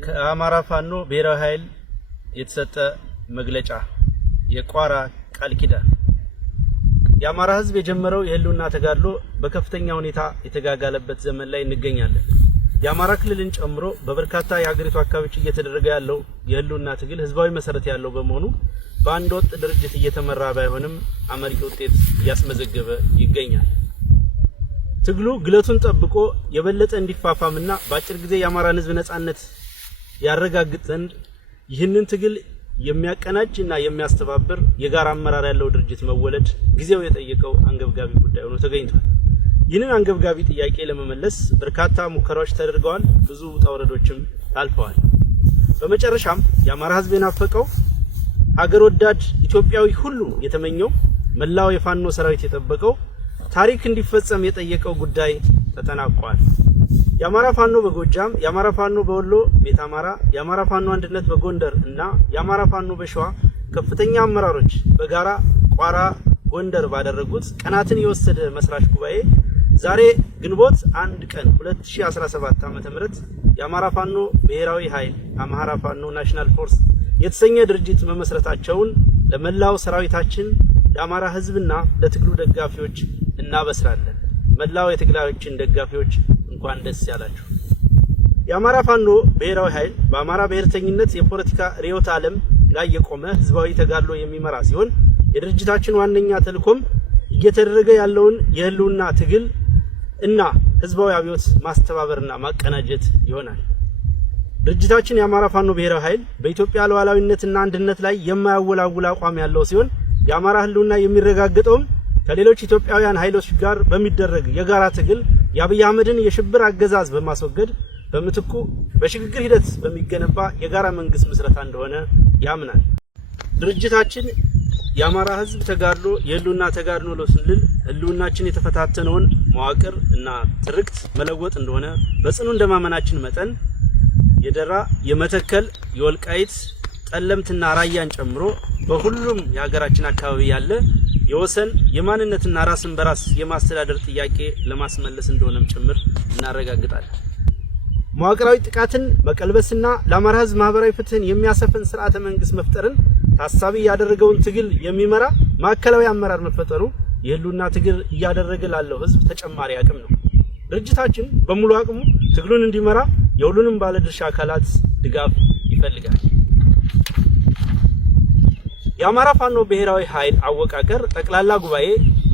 ከአማራ ፋኖ ብሔራዊ ኃይል የተሰጠ መግለጫ የቋራ ቃል ኪዳን የአማራ ህዝብ የጀመረው የህልውና ተጋድሎ በከፍተኛ ሁኔታ የተጋጋለበት ዘመን ላይ እንገኛለን። የአማራ ክልልን ጨምሮ በበርካታ የሀገሪቱ አካባቢዎች እየተደረገ ያለው የህልውና ትግል ህዝባዊ መሰረት ያለው በመሆኑ በአንድ ወጥ ድርጅት እየተመራ ባይሆንም አመርቂ ውጤት እያስመዘገበ ይገኛል። ትግሉ ግለቱን ጠብቆ የበለጠ እንዲፋፋምና በአጭር ጊዜ የአማራን ህዝብ ነጻነት ያረጋግጥ ዘንድ ይህንን ትግል የሚያቀናጅና የሚያስተባብር የጋራ አመራር ያለው ድርጅት መወለድ ጊዜው የጠየቀው አንገብጋቢ ጉዳይ ሆኖ ተገኝቷል። ይህንን አንገብጋቢ ጥያቄ ለመመለስ በርካታ ሙከራዎች ተደርገዋል። ብዙ ውጣ ውረዶችም ታልፈዋል። በመጨረሻም የአማራ ህዝብ የናፈቀው ሀገር ወዳድ ኢትዮጵያዊ ሁሉ የተመኘው መላው የፋኖ ሰራዊት የጠበቀው ታሪክ እንዲፈጸም የጠየቀው ጉዳይ ተጠናቋል። የአማራ ፋኖ በጎጃም፣ የአማራ ፋኖ በወሎ ቤት አማራ፣ የአማራ ፋኖ አንድነት በጎንደር እና የአማራ ፋኖ በሸዋ ከፍተኛ አመራሮች በጋራ ቋራ ጎንደር ባደረጉት ቀናትን የወሰደ መስራች ጉባኤ ዛሬ ግንቦት 1 ቀን 2017 ዓ.ም የአማራ ፋኖ ብሔራዊ ኃይል አማራ ፋኖ ናሽናል ፎርስ የተሰኘ ድርጅት መመስረታቸውን ለመላው ሰራዊታችን ለአማራ ህዝብና ለትግሉ ደጋፊዎች እናበስራለን። መላው የትግላችን ደጋፊዎች እንኳን ደስ ያላችሁ። የአማራ ፋኖ ብሔራዊ ኃይል በአማራ ብሔርተኝነት የፖለቲካ ርዕዮተ ዓለም ላይ የቆመ ህዝባዊ ተጋድሎ የሚመራ ሲሆን የድርጅታችን ዋነኛ ተልዕኮም እየተደረገ ያለውን የህልውና ትግል እና ህዝባዊ አብዮት ማስተባበርና ማቀናጀት ይሆናል። ድርጅታችን የአማራ ፋኖ ብሔራዊ ኃይል በኢትዮጵያ ሉዓላዊነትና አንድነት ላይ የማያወላውል አቋም ያለው ሲሆን የአማራ ህልውና የሚረጋገጠውም ከሌሎች ኢትዮጵያውያን ኃይሎች ጋር በሚደረግ የጋራ ትግል የአብይ አህመድን የሽብር አገዛዝ በማስወገድ በምትኩ በሽግግር ሂደት በሚገነባ የጋራ መንግስት ምስረታ እንደሆነ ያምናል። ድርጅታችን የአማራ ህዝብ ተጋድሎ የህልውና ተጋድሎ ነው ስንል ህልውናችን የተፈታተነውን መዋቅር እና ትርክት መለወጥ እንደሆነ በጽኑ እንደማመናችን መጠን የደራ፣ የመተከል፣ የወልቃይት፣ ጠለምትና ራያን ጨምሮ በሁሉም የሀገራችን አካባቢ ያለ የወሰን የማንነትና ራስን በራስ የማስተዳደር ጥያቄ ለማስመለስ እንደሆነም ጭምር እናረጋግጣለን። መዋቅራዊ ጥቃትን መቀልበስና ለአማራ ህዝብ ማህበራዊ ፍትህን የሚያሰፍን ስርዓተ መንግስት መፍጠርን ታሳቢ ያደረገውን ትግል የሚመራ ማዕከላዊ አመራር መፈጠሩ የህልውና ትግል እያደረገ ላለው ህዝብ ተጨማሪ አቅም ነው። ድርጅታችን በሙሉ አቅሙ ትግሉን እንዲመራ የሁሉንም ባለድርሻ አካላት ድጋፍ ይፈልጋል። የአማራ ፋኖ ብሔራዊ ኃይል አወቃቀር ጠቅላላ ጉባኤ፣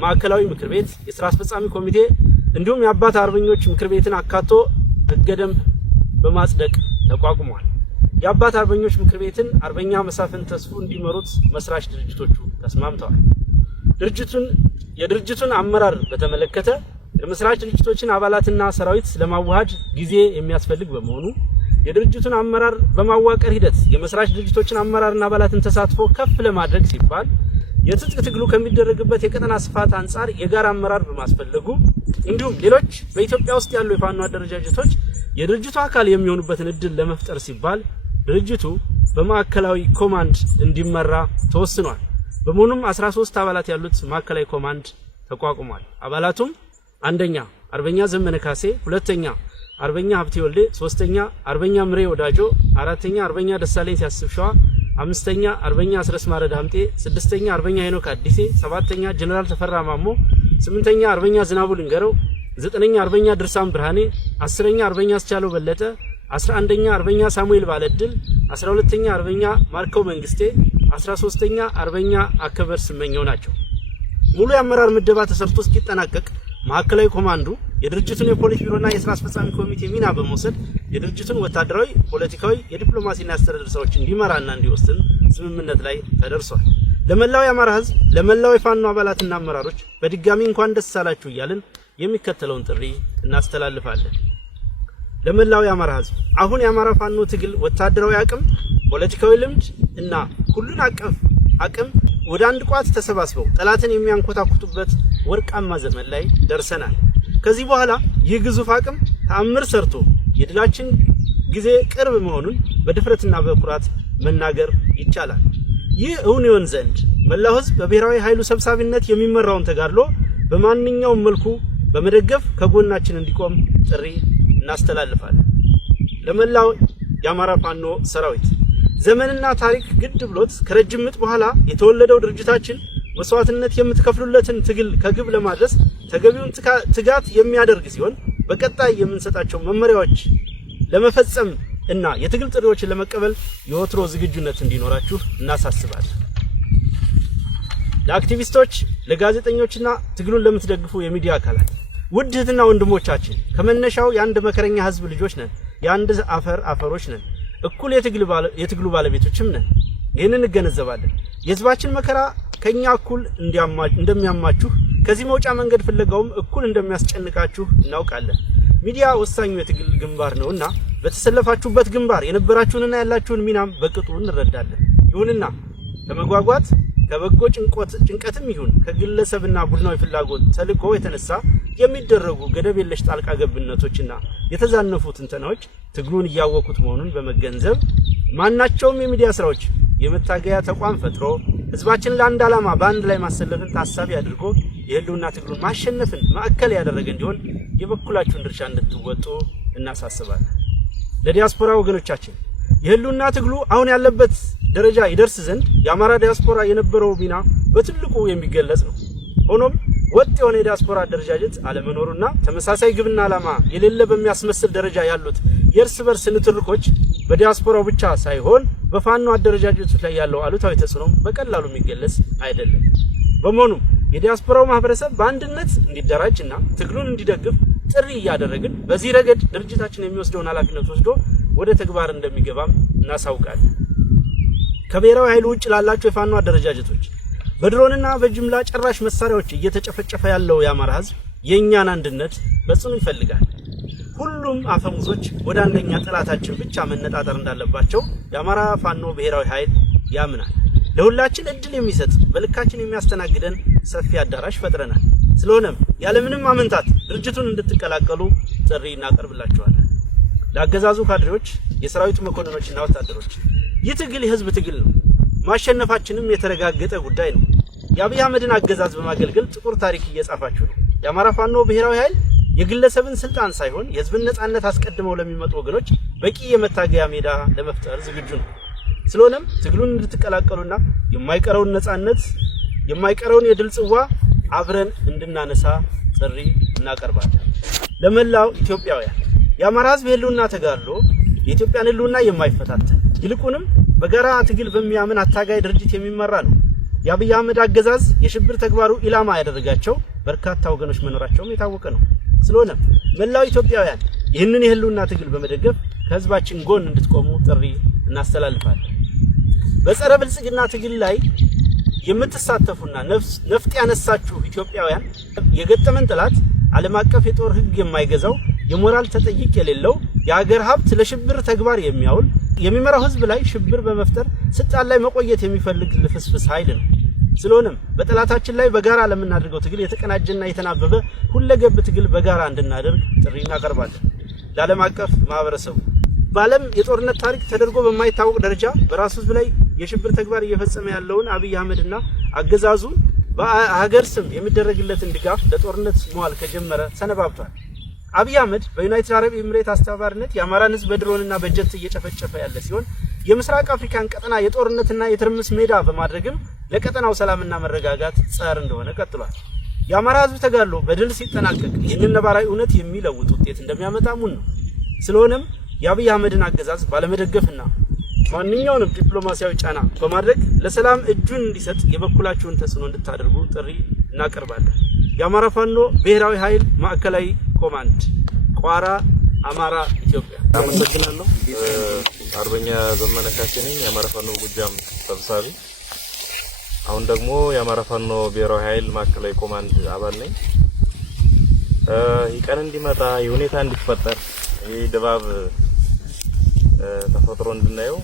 ማዕከላዊ ምክር ቤት፣ የሥራ አስፈጻሚ ኮሚቴ እንዲሁም የአባት አርበኞች ምክር ቤትን አካቶ ህገ ደንብ በማጽደቅ ተቋቁሟል። የአባት አርበኞች ምክር ቤትን አርበኛ መሳፍን ተስፉ እንዲመሩት መስራች ድርጅቶቹ ተስማምተዋል። የድርጅቱን አመራር በተመለከተ የመስራች ድርጅቶችን አባላትና ሰራዊት ለማዋሃድ ጊዜ የሚያስፈልግ በመሆኑ የድርጅቱን አመራር በማዋቀር ሂደት የመስራች ድርጅቶችን አመራርና አባላትን ተሳትፎ ከፍ ለማድረግ ሲባል የትጥቅ ትግሉ ከሚደረግበት የቀጠና ስፋት አንጻር የጋራ አመራር በማስፈለጉ እንዲሁም ሌሎች በኢትዮጵያ ውስጥ ያሉ የፋኖ አደረጃጀቶች የድርጅቱ አካል የሚሆኑበትን እድል ለመፍጠር ሲባል ድርጅቱ በማዕከላዊ ኮማንድ እንዲመራ ተወስኗል። በመሆኑም 13 አባላት ያሉት ማዕከላዊ ኮማንድ ተቋቁሟል። አባላቱም አንደኛ አርበኛ ዘመነ ካሴ፣ ሁለተኛ አርበኛ ሀብቴ ወልዴ፣ ሶስተኛ አርበኛ ምሬ ወዳጆ፣ አራተኛ አርበኛ ደሳለኝ ሲያስብ ሸዋ፣ አምስተኛ አርበኛ አስረስ ማረድ ሀምጤ፣ ስድስተኛ አርበኛ ሄኖክ አዲሴ፣ ሰባተኛ ጀነራል ተፈራ ማሞ፣ ስምንተኛ አርበኛ ዝናቡ ልንገረው፣ ዘጠነኛ አርበኛ ድርሳም ብርሃኔ፣ አስረኛ አርበኛ አስቻለው በለጠ፣ 11ኛ አርበኛ ሳሙኤል ባለድል፣ 12ኛ አርበኛ ማርከው መንግስቴ፣ 13ኛ አርበኛ አከበር ስመኘው ናቸው። ሙሉ የአመራር ምደባ ተሰርቶ እስኪጠናቀቅ ማዕከላዊ ኮማንዱ የድርጅቱን የፖሊስ ቢሮና የሥራ አስፈጻሚ ኮሚቴ ሚና በመውሰድ የድርጅቱን ወታደራዊ፣ ፖለቲካዊ፣ የዲፕሎማሲና የአስተዳደር ስራዎች እንዲመራና እንዲወስን ስምምነት ላይ ተደርሷል። ለመላው የአማራ ህዝብ፣ ለመላው የፋኖ አባላትና አመራሮች በድጋሚ እንኳን ደስ አላችሁ እያልን የሚከተለውን ጥሪ እናስተላልፋለን። ለመላው የአማራ ህዝብ አሁን የአማራ ፋኖ ትግል ወታደራዊ አቅም፣ ፖለቲካዊ ልምድ እና ሁሉን አቀፍ አቅም ወደ አንድ ቋት ተሰባስበው ጠላትን የሚያንኮታኩቱበት ወርቃማ ዘመን ላይ ደርሰናል። ከዚህ በኋላ ይህ ግዙፍ አቅም ተአምር ሰርቶ የድላችን ጊዜ ቅርብ መሆኑን በድፍረትና በኩራት መናገር ይቻላል። ይህ እውን ይሆን ዘንድ መላው ህዝብ በብሔራዊ ኃይሉ ሰብሳቢነት የሚመራውን ተጋድሎ በማንኛውም መልኩ በመደገፍ ከጎናችን እንዲቆም ጥሪ እናስተላልፋለን። ለመላው የአማራ ፋኖ ሰራዊት ዘመንና ታሪክ ግድ ብሎት ከረጅም ምጥ በኋላ የተወለደው ድርጅታችን መስዋዕትነት የምትከፍሉለትን ትግል ከግብ ለማድረስ ተገቢውን ትጋት የሚያደርግ ሲሆን በቀጣይ የምንሰጣቸው መመሪያዎች ለመፈጸም እና የትግል ጥሪዎችን ለመቀበል የወትሮ ዝግጁነት እንዲኖራችሁ እናሳስባለን። ለአክቲቪስቶች፣ ለጋዜጠኞችና ትግሉን ለምትደግፉ የሚዲያ አካላት ውድ እህትና ወንድሞቻችን ከመነሻው የአንድ መከረኛ ህዝብ ልጆች ነን። የአንድ አፈሮች ነን። እኩል የትግሉ ባለቤቶችም ነን። ይህንን እንገነዘባለን። የህዝባችን መከራ ከኛ እኩል እንደሚያማችሁ ከዚህ መውጫ መንገድ ፍለጋውም እኩል እንደሚያስጨንቃችሁ እናውቃለን። ሚዲያ ወሳኙ የትግል ግንባር ነውና በተሰለፋችሁበት ግንባር የነበራችሁንና ያላችሁን ሚናም በቅጡ እንረዳለን። ይሁንና ከመጓጓት ከበጎ ጭንቀትም ይሁን ከግለሰብና ቡድናዊ ፍላጎት ተልዕኮ የተነሳ የሚደረጉ ገደብ የለሽ ጣልቃ ገብነቶችና የተዛነፉ ትንተናዎች ትግሉን እያወቁት መሆኑን በመገንዘብ ማናቸውም የሚዲያ ስራዎች የመታገያ ተቋም ፈጥሮ ህዝባችን ለአንድ ዓላማ በአንድ ላይ ማሰለፍን ታሳቢ አድርጎ የህልውና ትግሉን ማሸነፍን ማዕከል ያደረገ እንዲሆን የበኩላችሁን ድርሻ እንድትወጡ እናሳስባለን። ለዲያስፖራ ወገኖቻችን የህልውና ትግሉ አሁን ያለበት ደረጃ ይደርስ ዘንድ የአማራ ዲያስፖራ የነበረው ሚና በትልቁ የሚገለጽ ነው። ሆኖም ወጥ የሆነ የዲያስፖራ አደረጃጀት አለመኖሩና ተመሳሳይ ግብና ዓላማ የሌለ በሚያስመስል ደረጃ ያሉት የእርስ በርስ ንትርኮች በዲያስፖራው ብቻ ሳይሆን በፋኖ አደረጃጀቶች ላይ ያለው አሉታዊ ተጽዕኖ በቀላሉ የሚገለጽ አይደለም። በመሆኑም የዲያስፖራው ማህበረሰብ በአንድነት እንዲደራጅና ትግሉን እንዲደግፍ ጥሪ እያደረግን በዚህ ረገድ ድርጅታችን የሚወስደውን ኃላፊነት ወስዶ ወደ ተግባር እንደሚገባም እናሳውቃለን። ከብሔራዊ ኃይል ውጭ ላላቸው የፋኖ አደረጃጀቶች በድሮንና በጅምላ ጨራሽ መሳሪያዎች እየተጨፈጨፈ ያለው የአማራ ህዝብ የኛን አንድነት በጽኑ ይፈልጋል። ሁሉም አፈሙዞች ወደ አንደኛ ጠላታችን ብቻ መነጣጠር እንዳለባቸው የአማራ ፋኖ ብሔራዊ ኃይል ያምናል። ለሁላችን እድል የሚሰጥ በልካችን የሚያስተናግደን ሰፊ አዳራሽ ፈጥረናል። ስለሆነም ያለምንም አመንታት ድርጅቱን እንድትቀላቀሉ ጥሪ እናቀርብላችኋለን። ለአገዛዙ ካድሬዎች፣ የሰራዊቱ መኮንኖችና ወታደሮች ይህ ትግል የህዝብ ትግል ነው። ማሸነፋችንም የተረጋገጠ ጉዳይ ነው። የአብይ አህመድን አገዛዝ በማገልገል ጥቁር ታሪክ እየጻፋችሁ ነው። የአማራ ፋኖ ብሔራዊ ኃይል የግለሰብን ስልጣን ሳይሆን የህዝብን ነጻነት አስቀድመው ለሚመጡ ወገኖች በቂ የመታገያ ሜዳ ለመፍጠር ዝግጁ ነው። ስለሆነም ትግሉን እንድትቀላቀሉና የማይቀረውን ነጻነት የማይቀረውን የድል ጽዋ አብረን እንድናነሳ ጥሪ እናቀርባለን። ለመላው ኢትዮጵያውያን የአማራ ህዝብ የህልውና ተጋድሎ የኢትዮጵያን ህልውና የማይፈታተን ይልቁንም በጋራ ትግል በሚያምን አታጋይ ድርጅት የሚመራ ነው። የአብይ አህመድ አገዛዝ የሽብር ተግባሩ ኢላማ ያደረጋቸው በርካታ ወገኖች መኖራቸውም የታወቀ ነው። ስለሆነም መላው ኢትዮጵያውያን ይህንን የህልውና ትግል በመደገፍ ከህዝባችን ጎን እንድትቆሙ ጥሪ እናስተላልፋለን። በጸረ ብልጽግና ትግል ላይ የምትሳተፉና ነፍጥ ያነሳችሁ ኢትዮጵያውያን የገጠመን ጠላት ዓለም አቀፍ የጦር ህግ የማይገዛው የሞራል ተጠይቅ የሌለው የሀገር ሀብት ለሽብር ተግባር የሚያውል የሚመራው ህዝብ ላይ ሽብር በመፍጠር ስልጣን ላይ መቆየት የሚፈልግ ልፍስፍስ ኃይል ነው። ስለሆነም በጠላታችን ላይ በጋራ ለምናደርገው ትግል የተቀናጀና የተናበበ ሁለገብ ትግል በጋራ እንድናደርግ ጥሪ እናቀርባለን። ለዓለም አቀፍ ማህበረሰቡ በዓለም የጦርነት ታሪክ ተደርጎ በማይታወቅ ደረጃ በራሱ ህዝብ ላይ የሽብር ተግባር እየፈጸመ ያለውን አብይ አህመድና አገዛዙ በሀገር ስም የሚደረግለትን ድጋፍ ለጦርነት መዋል ከጀመረ ሰነባብቷል። አብይ አህመድ በዩናይትድ አረብ ኤሚሬት አስተባባሪነት የአማራን ህዝብ በድሮንና በጀት እየጨፈጨፈ ያለ ሲሆን የምስራቅ አፍሪካን ቀጠና የጦርነትና የትርምስ ሜዳ በማድረግም ለቀጠናው ሰላምና መረጋጋት ጸር እንደሆነ ቀጥሏል። የአማራ ህዝብ ተጋድሎ በድል ሲጠናቀቅ ይህንን ነባራዊ እውነት የሚለውጥ ውጤት እንደሚያመጣ ሙን ነው። ስለሆነም የአብይ አህመድን አገዛዝ ባለመደገፍና ማንኛውንም ዲፕሎማሲያዊ ጫና በማድረግ ለሰላም እጁን እንዲሰጥ የበኩላችሁን ተጽዕኖ እንድታደርጉ ጥሪ እናቀርባለን። የአማራ ፋኖ ብሔራዊ ኃይል ማዕከላዊ ኮማንድ ቋራ አማራ ኢትዮጵያ። አመሰግናለሁ። አርበኛ ዘመነ ካሴ ነኝ፣ የአማራ ፋኖ ጎጃም ሰብሳቢ። አሁን ደግሞ የአማራ ፋኖ ብሔራዊ ኃይል ማዕከላዊ ኮማንድ አባል ነኝ። ይህ ቀን እንዲመጣ የሁኔታ እንዲፈጠር ይህ ድባብ ተፈጥሮ እንድናየው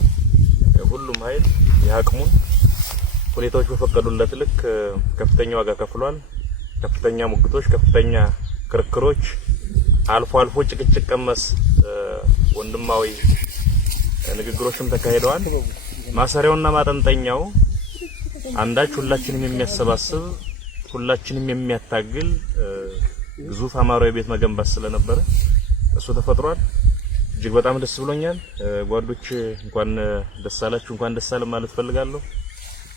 ሁሉም ኃይል የአቅሙን ሁኔታዎች በፈቀዱለት ልክ ከፍተኛ ዋጋ ከፍሏል። ከፍተኛ ሙግቶች፣ ከፍተኛ ክርክሮች፣ አልፎ አልፎ ጭቅጭቅ ቀመስ ወንድማዊ ንግግሮችም ተካሂደዋል። ማሰሪያውና ማጠንጠኛው አንዳች ሁላችንም የሚያሰባስብ ሁላችንም የሚያታግል ግዙፍ አማራዊ ቤት መገንባት ስለነበረ እሱ ተፈጥሯል። እጅግ በጣም ደስ ብሎኛል። ጓዶች እንኳን ደስ አላችሁ፣ እንኳን ደስ አለን ማለት ፈልጋለሁ።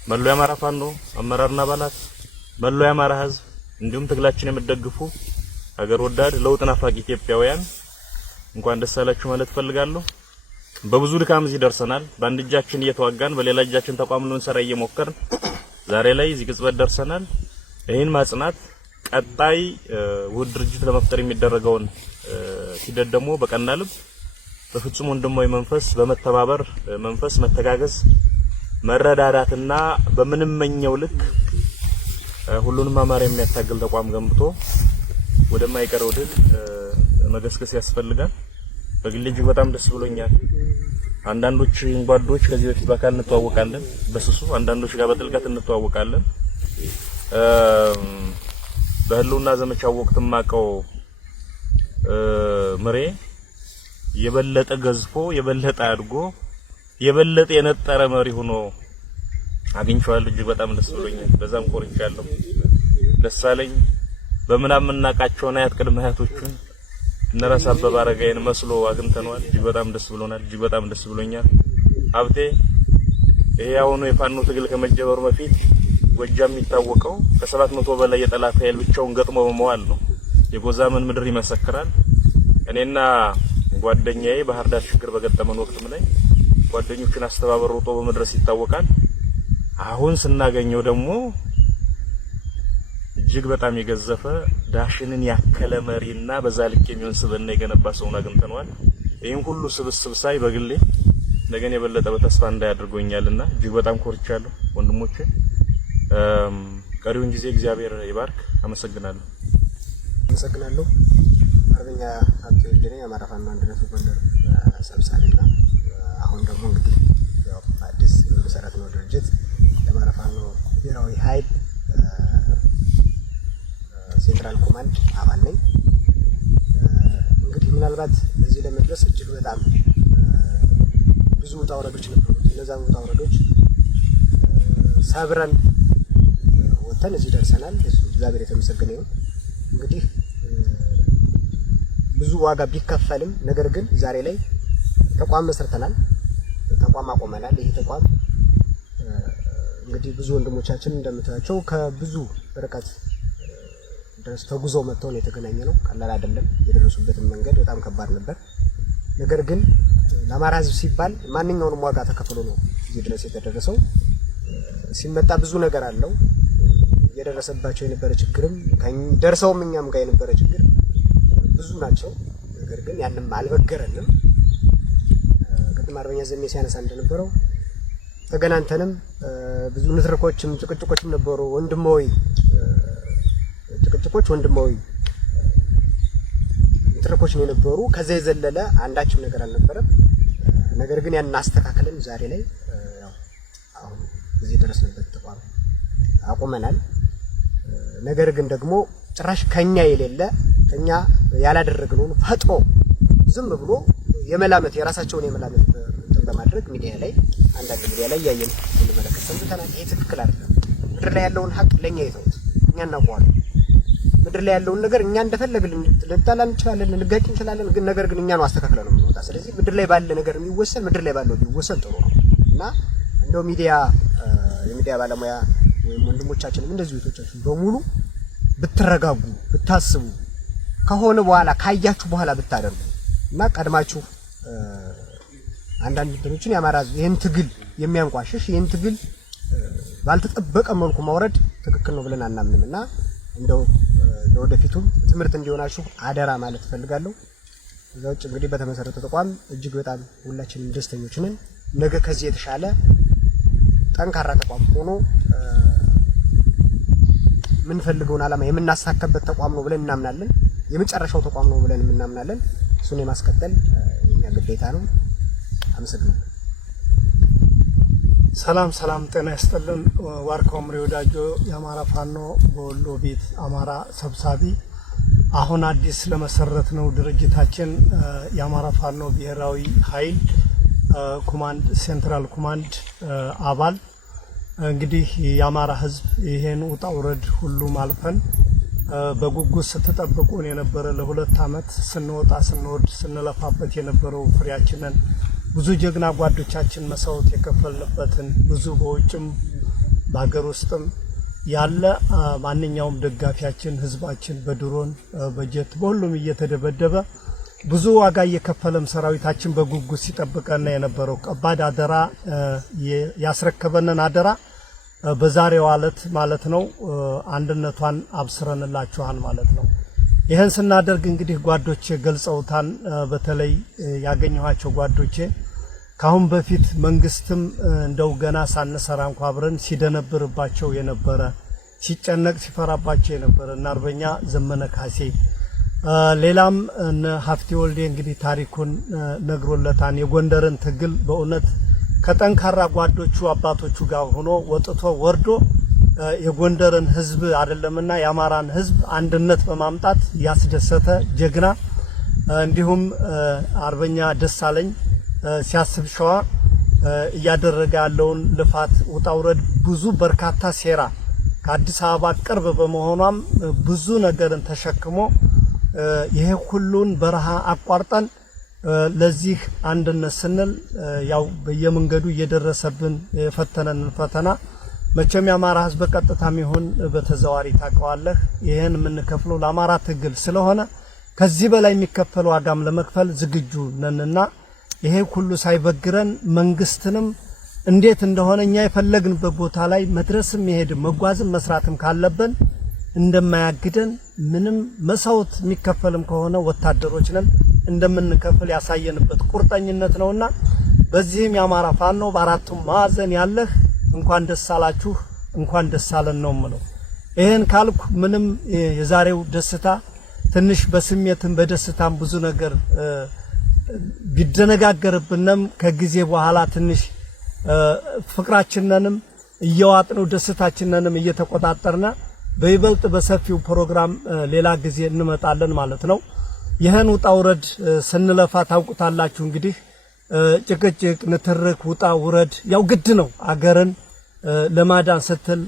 መላው የአማራ ፋኖ አመራርና አባላት፣ መላው የአማራ ህዝብ እንዲሁም ትግላችን የምትደግፉ ሀገር ወዳድ ለውጥ ናፋቂ ኢትዮጵያውያን እንኳን ደስ አላችሁ ማለት ፈልጋለሁ። በብዙ ድካም እዚህ ደርሰናል። በአንድ እጃችን እየተዋጋን በሌላ እጃችን ተቋም ልንሰራ እየሞከርን ዛሬ ላይ እዚህ ቅጽበት ደርሰናል። ይህን ማጽናት ቀጣይ ውህድ ድርጅት ለመፍጠር የሚደረገውን ሂደት ደግሞ በቀና ልብ በፍጹም ወንድማዊ መንፈስ በመተባበር መንፈስ መተጋገዝ መረዳዳትና በምንመኘው ልክ ሁሉንም አማራ የሚያታግል ተቋም ገንብቶ ወደማይቀረው ድል መገስገስ ያስፈልጋል። በግሌ እጅግ በጣም ደስ ብሎኛል። አንዳንዶች ጓዶች ከዚህ በፊት በአካል እንተዋወቃለን በስሱ፣ አንዳንዶች ጋር በጥልቀት እንተዋወቃለን። በህልውና ዘመቻው ወቅት ማቀው ምሬ የበለጠ ገዝፎ የበለጠ አድጎ የበለጠ የነጠረ መሪ ሆኖ አግኝቼዋለሁ። እጅግ በጣም ደስ ብሎኛል። በዛም ኮርቻለሁ። ደስ አለኝ። በምናምን እናቃቸውና አያት ቅድመ አያቶቹን እነራስ አበበ አረጋይን መስሎ አግኝተነዋል። እጅግ በጣም ደስ ብሎናል። እጅግ በጣም ደስ ብሎኛል። ሀብቴ ይሄ አሁን የፋኖ ትግል ከመጀመሩ በፊት ጎጃም የሚታወቀው ከ700 በላይ የጠላት ኃይል ብቻውን ገጥሞ በመዋል ነው። የጎዛመን ምድር ይመሰክራል። እኔና ጓደኛዬ ባህር ዳር ችግር በገጠመን ወቅትም ላይ ጓደኞችን አስተባብሮ ጦ በመድረስ ይታወቃል። አሁን ስናገኘው ደግሞ እጅግ በጣም የገዘፈ ዳሽንን ያከለ መሪና በዛ ልክ የሚሆን ስብዕና የገነባ ሰውን አግኝተነዋል። ይሄን ሁሉ ስብስብ ሳይ በግሌ ነገን የበለጠ በተስፋ እንዳያደርጎኛልና እጅግ በጣም ኮርቻለሁ ወንድሞቼ። ቀሪውን ጊዜ እግዚአብሔር ይባርክ። አመሰግናለሁ። አርበኛ ሀብቴ ወልዴ አማራ ፋኖ አንድነት ጎንደር ሰብሳቢና አሁን ደግሞ እንግዲህ ያው አዲስ መሰረት ነው ድርጅት የአማራ ፋኖ ብሔራዊ ኃይል ሴንትራል ኮማንድ አባል ነኝ። እንግዲህ ምናልባት እዚህ ለመድረስ እጅግ በጣም ብዙ ውጣ ውረዶች ነበሩ። እነዛ ውጣ ውረዶች ሰብረን ወጥተን እዚህ ደርሰናል። እግዚአብሔር የተመሰገነ ይሁን። እንግዲህ ብዙ ዋጋ ቢከፈልም ነገር ግን ዛሬ ላይ ተቋም መስርተናል፣ ተቋም አቆመናል። ይሄ ተቋም እንግዲህ ብዙ ወንድሞቻችን እንደምታያቸው ከብዙ ርቀት ድረስ ተጉዘው መጥተው ነው የተገናኘ ነው። ቀላል አይደለም። የደረሱበትን መንገድ በጣም ከባድ ነበር። ነገር ግን ለአማራ ሕዝብ ሲባል ማንኛውንም ዋጋ ተከፍሎ ነው እዚህ ድረስ የተደረሰው። ሲመጣ ብዙ ነገር አለው። የደረሰባቸው የነበረ ችግርም ደርሰውም እኛም ጋር የነበረ ችግር ብዙ ናቸው። ነገር ግን ያንም አልበገረንም። ቅድም አርበኛ ዘሜ ሲያነሳ እንደነበረው ተገናንተንም ብዙ ንትርኮችም ጭቅጭቆችም ነበሩ። ወንድማዊ ጭቅጭቆች፣ ወንድማዊ ንትርኮች ነው የነበሩ። ከዛ የዘለለ አንዳችም ነገር አልነበረም። ነገር ግን ያን አስተካክለን ዛሬ ላይ ያው አሁን እዚህ ደረስንበት ተቋም አቁመናል። ነገር ግን ደግሞ ጭራሽ ከኛ የሌለ ከኛ ያላደረግነውን ፈጥሮ ዝም ብሎ የመላመት የራሳቸውን የመላመት በማድረግ ሚዲያ ላይ አንዳንድ ሚዲያ ላይ ያየን እንመለከት ሰምተናል። ይሄ ትክክል አይደለም። ምድር ላይ ያለውን ሀቅ ለኛ ይተውት፣ እኛ እናውቀዋለን። ምድር ላይ ያለውን ነገር እኛ እንደፈለግን ልንጣላ እንችላለን፣ ልንጋጭ እንችላለን። ግን ነገር ግን እኛ ነው አስተካክለን ነው የምንወጣ። ስለዚህ ምድር ላይ ባለ ነገር የሚወሰን ምድር ላይ ባለው ቢወሰን ጥሩ ነው እና እንደው የሚዲያ ባለሙያ ወይም ወንድሞቻችንም እንደዚህ ቤቶቻችን በሙሉ ብትረጋጉ ብታስቡ ከሆነ በኋላ ካያችሁ በኋላ ብታደርጉ እና ቀድማችሁ አንዳንድ እንትኖችን ያማራ ይሄን ትግል የሚያንቋሽሽ ይሄን ትግል ባልተጠበቀ መልኩ ማውረድ ትክክል ነው ብለን አናምንምና እንደው ለወደፊቱም ትምህርት እንዲሆናችሁ አደራ ማለት ፈልጋለሁ። እዛው እንግዲህ በተመሰረተ ተቋም እጅግ በጣም ሁላችንም ደስተኞች ነን። ነገ ከዚህ የተሻለ ጠንካራ ተቋም ሆኖ ምን ፈልገውን ዓላማ የምናሳካበት ተቋም ነው ብለን እናምናለን። የመጨረሻው ተቋም ነው ብለን እናምናለን። እሱን የማስቀጠል የኛ ግዴታ ነው። አመሰግናለሁ። ሰላም ጤና ይስጥልን። ዋርካው ምሬ ወዳጆ የአማራ ፋኖ በወሎ ቤት አማራ ሰብሳቢ፣ አሁን አዲስ ለመሰረት ነው ድርጅታችን የአማራ ፋኖ ብሔራዊ ኃይል ኮማንድ ሴንትራል ኮማንድ አባል። እንግዲህ የአማራ ሕዝብ ይሄን ውጣ ውረድ ሁሉ ማልፈን በጉጉት ስትጠብቁን የነበረ ለ2 አመት ስንወጣ ስንወርድ ስንለፋበት የነበረው ፍሬያችንን ብዙ ጀግና ጓዶቻችን መስዋዕት የከፈልንበትን ብዙ በውጭም በአገር ውስጥም ያለ ማንኛውም ደጋፊያችን ህዝባችን በድሮን በጀት በሁሉም እየተደበደበ ብዙ ዋጋ እየከፈለም ሰራዊታችን በጉጉት ሲጠብቀና የነበረው ከባድ አደራ ያስረከበንን አደራ በዛሬው ዕለት ማለት ነው አንድነቷን አብስረንላችኋል ማለት ነው። ይሄን ስናደርግ እንግዲህ ጓዶቼ ገልጸውታን በተለይ ያገኘኋቸው ጓዶቼ ካሁን በፊት መንግስትም እንደው ገና ሳንሰራ እንኳን አብረን ሲደነብርባቸው የነበረ ሲጨነቅ ሲፈራባቸው የነበረ እና አርበኛ ዘመነ ካሴ ሌላም ሀፍቲ ወልዴ እንግዲህ ታሪኩን ነግሮለታን የጎንደርን ትግል በእውነት ከጠንካራ ጓዶቹ አባቶቹ ጋር ሆኖ ወጥቶ ወርዶ የጎንደርን ህዝብ አይደለምና የአማራን ህዝብ አንድነት በማምጣት ያስደሰተ ጀግና እንዲሁም አርበኛ ደሳለኝ ሲያስብ ሸዋ እያደረገ ያለውን ልፋት ውጣውረድ ብዙ በርካታ ሴራ ከአዲስ አበባ ቅርብ በመሆኗም ብዙ ነገርን ተሸክሞ ይሄ ሁሉን በረሃ አቋርጠን ለዚህ አንድነት ስንል ያው በየመንገዱ እየደረሰብን የፈተነንን ፈተና መቼም የአማራ ህዝብ በቀጥታም ይሁን በተዘዋሪ ታውቀዋለህ ይሄን የምንከፍለው ለአማራ ትግል ስለሆነ ከዚህ በላይ የሚከፈለው ዋጋም ለመክፈል ዝግጁ ነንና ይሄ ሁሉ ሳይበግረን መንግስትንም እንዴት እንደሆነ እኛ የፈለግንበት ቦታ ላይ መድረስም መሄድም መጓዝም መስራትም ካለብን እንደማያግደን ምንም መስዋዕት የሚከፈልም ከሆነ ወታደሮች ነን እንደምንከፍል ያሳየንበት ቁርጠኝነት ነውና በዚህም የአማራ ፋኖ በአራቱም ማዕዘን ያለህ እንኳን ደስ አላችሁ እንኳን ደስ አለን ነው የምለው። ይሄን ካልኩ ምንም የዛሬው ደስታ ትንሽ በስሜትም በደስታም ብዙ ነገር ቢደነጋገርብንም ከጊዜ በኋላ ትንሽ ፍቅራችንንም እየዋጥነው ደስታችንንም እየተቆጣጠርና በይበልጥ በሰፊው ፕሮግራም ሌላ ጊዜ እንመጣለን ማለት ነው። ይሄን ውጣውረድ ስንለፋ ታውቁታላችሁ እንግዲህ ጭቅጭቅ ንትርክ ውጣ ውረድ ያው ግድ ነው። አገርን ለማዳን ስትል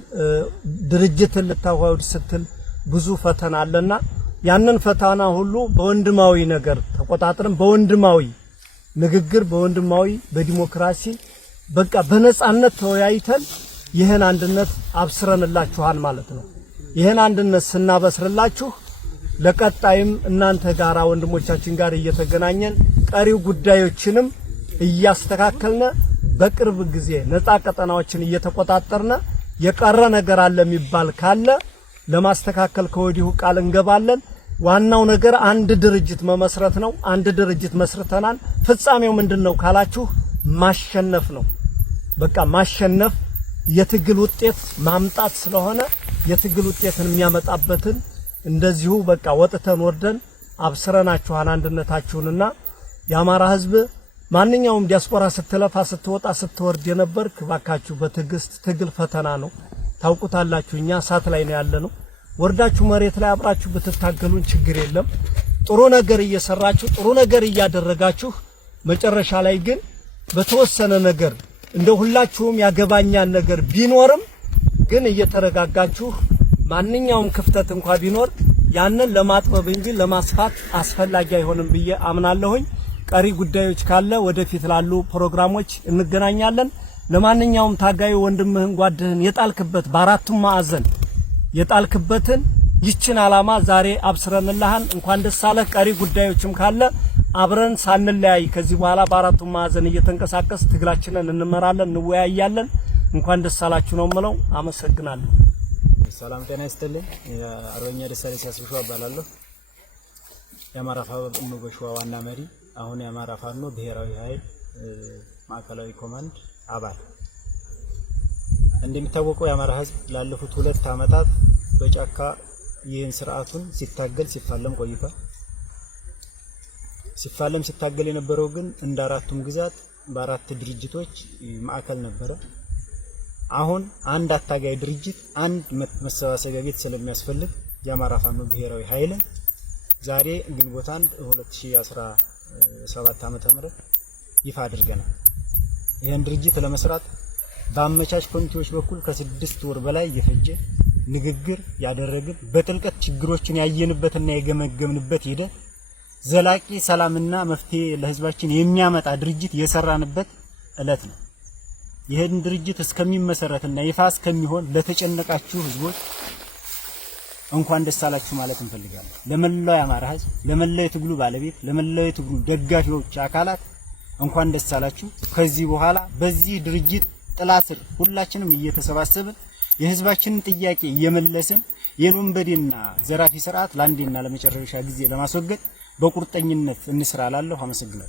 ድርጅትን ልታዋውድ ስትል ብዙ ፈተና አለና ያንን ፈተና ሁሉ በወንድማዊ ነገር ተቆጣጥረን በወንድማዊ ንግግር በወንድማዊ በዲሞክራሲ በቃ በነጻነት ተወያይተን ይሄን አንድነት አብስረንላችኋል ማለት ነው። ይሄን አንድነት ስናበስርላችሁ ለቀጣይም እናንተ ጋራ ወንድሞቻችን ጋር እየተገናኘን ቀሪው ጉዳዮችንም እያስተካከልነ በቅርብ ጊዜ ነፃ ቀጠናዎችን እየተቆጣጠርነ የቀረ ነገር አለ የሚባል ካለ ለማስተካከል ከወዲሁ ቃል እንገባለን። ዋናው ነገር አንድ ድርጅት መመስረት ነው። አንድ ድርጅት መስርተናል። ፍጻሜው ምንድነው ካላችሁ ማሸነፍ ነው። በቃ ማሸነፍ የትግል ውጤት ማምጣት ስለሆነ የትግል ውጤትን የሚያመጣበትን እንደዚሁ በቃ ወጥተን ወርደን አብስረናችኋል አንድነታችሁንና የአማራ ህዝብ ማንኛውም ዲያስፖራ ስትለፋ ስትወጣ ስትወርድ የነበርክ ባካችሁ በትግስት ትግል ፈተና ነው ታውቁታላችሁ። እኛ ሳት ላይ ነው ያለነው። ወርዳችሁ መሬት ላይ አብራችሁ ብትታገሉን ችግር የለም። ጥሩ ነገር እየሰራችሁ ጥሩ ነገር እያደረጋችሁ መጨረሻ ላይ ግን በተወሰነ ነገር እንደ ሁላችሁም ያገባኛል ነገር ቢኖርም ግን እየተረጋጋችሁ ማንኛውም ክፍተት እንኳን ቢኖር ያንን ለማጥበብ እንጂ ለማስፋት አስፈላጊ አይሆንም ብዬ አምናለሁኝ። ቀሪ ጉዳዮች ካለ ወደፊት ላሉ ፕሮግራሞች እንገናኛለን። ለማንኛውም ታጋዩ ወንድምህን ጓድህን የጣልክበት በአራቱም ማዕዘን የጣልክበትን ይችን ዓላማ ዛሬ አብስረንልሃን እንኳን ደስ አለህ። ቀሪ ጉዳዮችም ካለ አብረን ሳንለያይ ከዚህ በኋላ በአራቱም ማዕዘን እየተንቀሳቀስ ትግላችንን እንመራለን እንወያያለን። እንኳን ደስ አላችሁ ነው የምለው። አመሰግናለሁ። ሰላም ጤና ይስጥልኝ። አርበኛ ደሳለኝ ሲያስብ ሸዋ እባላለሁ። የአማራ ፋኖ በሸዋ ዋና መሪ፣ አሁን የአማራ ፋኖ ብሔራዊ ኃይል ማዕከላዊ ኮማንድ አባል። እንደሚታወቀው የአማራ ህዝብ ላለፉት 2 አመታት በጫካ ይህን ስርዓቱን ሲታገል ሲፋለም ቆይቷል። ሲታገል የነበረው ግን እንደ አራቱም ግዛት በአራት ድርጅቶች ማዕከል ነበረ። አሁን አንድ አታጋይ ድርጅት አንድ መሰባሰቢያ ቤት ስለሚያስፈልግ የአማራ ፋኖ ብሔራዊ ኃይል ዛሬ ግንቦት 1 2017 ዓ.ም ይፋ አድርገናል። ይህን ድርጅት ለመስራት በአመቻች ኮሚቴዎች በኩል ከ6 ወር በላይ የፈጀ ንግግር ያደረግን በጥልቀት ችግሮችን ያየንበትና የገመገምንበት ሂደት ዘላቂ ሰላምና መፍትሄ ለህዝባችን የሚያመጣ ድርጅት የሰራንበት ዕለት ነው። ይሄን ድርጅት እስከሚመሰረትና ይፋ እስከሚሆን ለተጨነቃችሁ ህዝቦች እንኳን ደስ አላችሁ ማለት እንፈልጋለን። ለመላው የአማራ ህዝብ፣ ለመላው የትግሉ ባለቤት፣ ለመላው የትግሉ ደጋፊዎች አካላት እንኳን ደስ አላችሁ። ከዚህ በኋላ በዚህ ድርጅት ጥላ ስር ሁላችንም እየተሰባሰብን የህዝባችንን ጥያቄ እየመለስን የወንበዴና ዘራፊ ስርዓት ለአንዴና ለመጨረሻ ጊዜ ለማስወገድ በቁርጠኝነት እንስራ እላለሁ። አመሰግናለሁ።